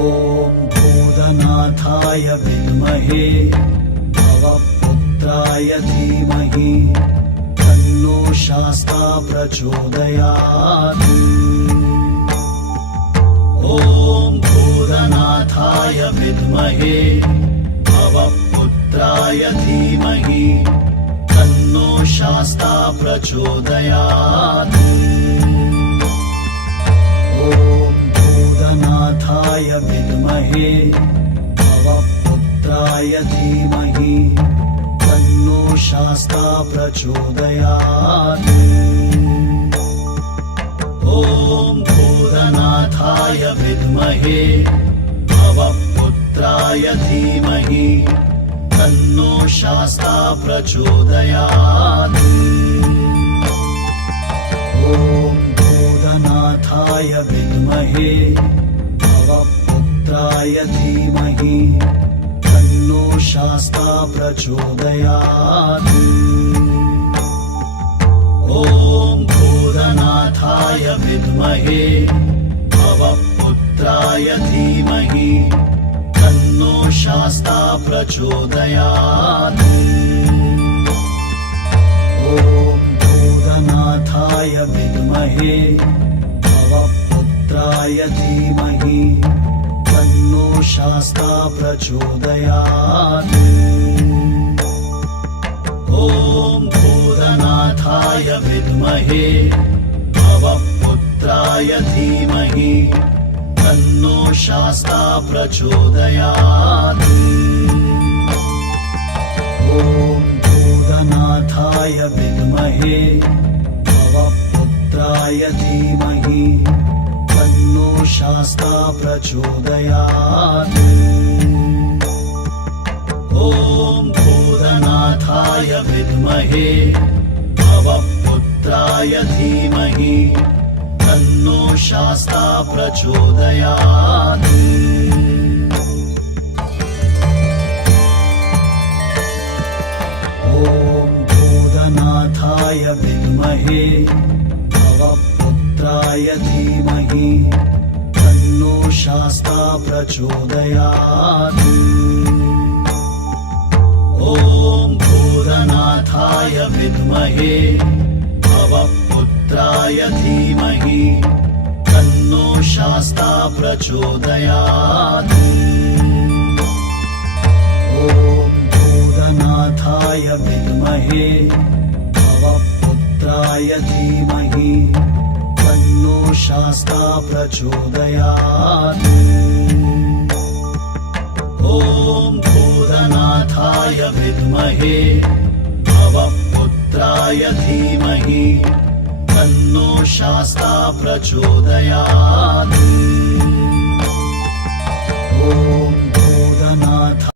ॐ भूतनाथाय विद्महे भवपुत्राय धीमहि तन्नो शास्ता प्रचोदयात्। ॐ भूतनाथाय विद्महे भवपुत्राय धीमहि तन्नो शास्ता प्रचोदयात्। ॐ भूतनाथाय विद्महे भवपुत्राय धीमहि तन्नो शास्ता प्रचोदयात्। ॐ भूतनाथाय विद्महे भवपुत्राय धीमहि तन्नो शास्ता प्रचोदयात्। ॐ भूतनाथाय विद्महे भवपुत्राय धीमहि तन्नो शास्ता प्रचोदयात्। ॐ भूतनाथाय विद्महे भवपुत्राय धीमहि तन्नो शास्ता प्रचोदयात्। ॐ भूतनाथाय विद्महे भवपुत्राय धीमहि तन्नो शास्ता प्रचोदयात्। ॐ भूतनाथाय विद्महे भवपुत्राय धीमहि तन्नो शास्ता प्रचोदयात्। ॐ भूतनाथाय विद्महे भवपुत्राय धीमहि तन्नो शास्ता प्रचोदयात्। ॐ भूतनाथाय विद्महे भवपुत्राय धीमहि तन्नो शास्ता प्रचोदयात्। ॐ भूतनाथाय विद्महे भवपुत्राय धीमहि तन्नो शास्ता प्रचोदयात्। ॐ भूतनाथाय विद्महे भवपुत्राय धीमहि तन्नो शास्ता प्रचोदयात्। ॐ भूतनाथाय विद्महे भवपुत्राय धीमहि तन्नो शास्ता प्रचोदयात्। ॐ भूतनाथाय विद्महे भवपुत्राय धीमहि तन्नो शास्ता प्रचोदयात्।